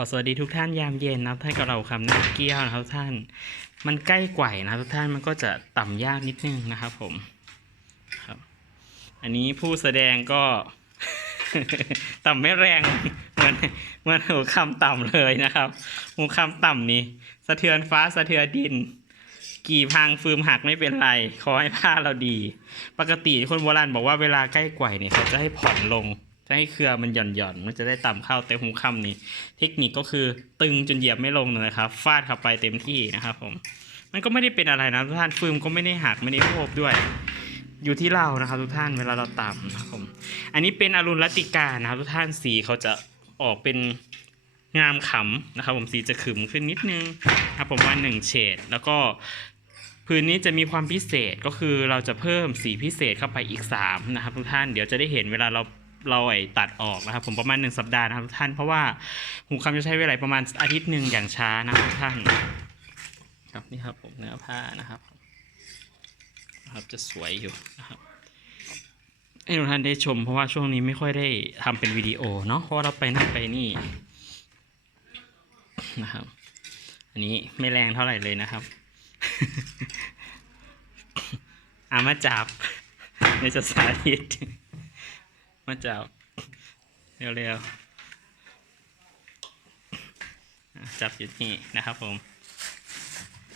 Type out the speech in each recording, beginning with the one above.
ขอสวัสดีทุกท่านยามเย็นนะท่านกับเราคำหน้าเกี้ยวนะครับท่าน มันใกล้ไกว่นะทุกท่านมันก็จะต่ำยากนิดนึงนะครับผมครับ อันนี้ผู้แสดงก็ต่ำไม่แรงเหมือนเหมือนหัวคำต่ำเลยนะครับหัวคำต่ำนี้ สะเทือนฟ้าสะเทือนดิน กี่พังฟืมหักไม่เป็นไรขอให้ผ้าเราดี ปกติคนโบราณบอกว่าเวลาใกล้ไกว่เนี่ยเขาจะให้ผ่อนลง ให้เครือมันหย่อนหย่อนมันจะได้ต่ำเข้าแต่หูคำนี่เทคนิคก็คือตึงจนเหยียบไม่ลงนะครับฟาดเข้าไปเต็มที่นะครับผมมันก็ไม่ได้เป็นอะไรนะทุกท่านฟืมก็ไม่ได้หักไม่ได้โคบด้วย อยู่ที่เรานะครับทุกท่านเวลาเราต่ำนะครับผมอันนี้เป็นอรุณรัติกานะครับทุกท่านสีเขาจะออกเป็นงามขำนะครับ ผมสีจะขึมขึ้นนิดนึงนะครับผมว่าหนึ่งเฉดแล้วก็พื้นนี้จะมีความพิเศษก็คือเราจะเพิ่มสีพิเศษเข้าไปอีก3นะครับทุกท่านเดี๋ยวจะได้เห็นเวลาเรา เราไอ้ตัดออกนะครับ ผมประมาณ 1 สัปดาห์นะครับทุกท่านเพราะว่าหูคำจะใช้เวลาประมาณอาทิตย์หนึ่งอย่างช้านะครับทุกท่าน ครับนี่ครับผมเนื้อผ้านะครับนะครับจะสวยอยู่นะครับให้ทุกท่านได้ชมเพราะว่าช่วงนี้ไม่ค่อยได้ทำเป็นวิดีโอเนาะเพราะเราไปนั่นไปนี่นะครับ อันนี้ไม่แรงเท่าไหร่เลยนะครับอามาจับในจะสาธิต มาจับเร็วๆ จับอยู่นี่นะครับผม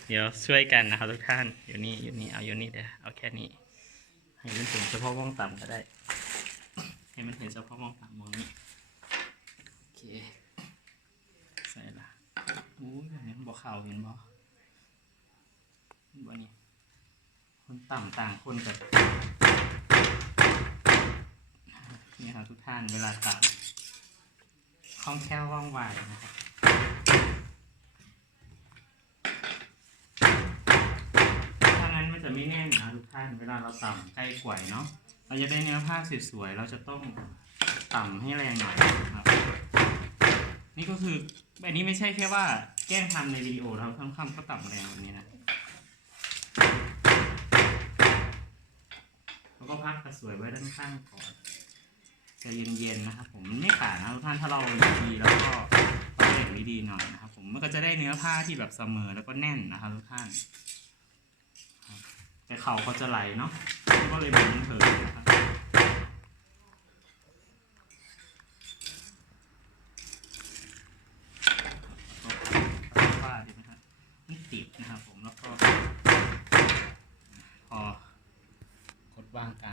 เดี๋ยวช่วยกันนะครับทุกท่าน อยู่นี่อยู่นี่เอาอยู่นี่เดี๋ยวเอาแค่นี้ ให้มันเห็นเฉพาะว่องต่ำก็ได้ ให้มันเห็นเฉพาะว่องต่ำมองนี้ โอเค ใส่ละอู้ยเห็นบ่เข่าเห็นบ่เห็นบ่นี่คนต่ำต่างคนกับ ทุกท่านเวลาต่ำคล่องแคล่วว่องไวนะครับถ้างั้นมันจะไม่แน่นนะทุกท่านเวลาเราต่ำใกล้กว่าเนาะเราจะได้เนื้อผ้าสวยๆเราจะต้องต่ำให้แรงหน่อยนะครับ นี่ก็คืออันนี้ไม่ใช่แค่ว่าแกล้งทำในวิดีโอเราทั้งคำก็ต่ำแรงแบบนี้นะแล้วก็พักกระสวยไว้ด้านข้างก่อน จะเย็นๆนะครับ ผมมันไม่ขาดนะทุกท่านถ้าเราดีๆแล้วก็ต้องเล็กดีๆหน่อยนะครับ ผมมันก็จะได้เนื้อผ้าที่แบบเสมอแล้วก็แน่นนะครับทุกท่านแต่เขาก็จะไหลเนาะก็เลยเหมืนเถิดนะครับผ้าดีไหมครับมันติดนะครับผมแล้วก็พอกดวางกลาง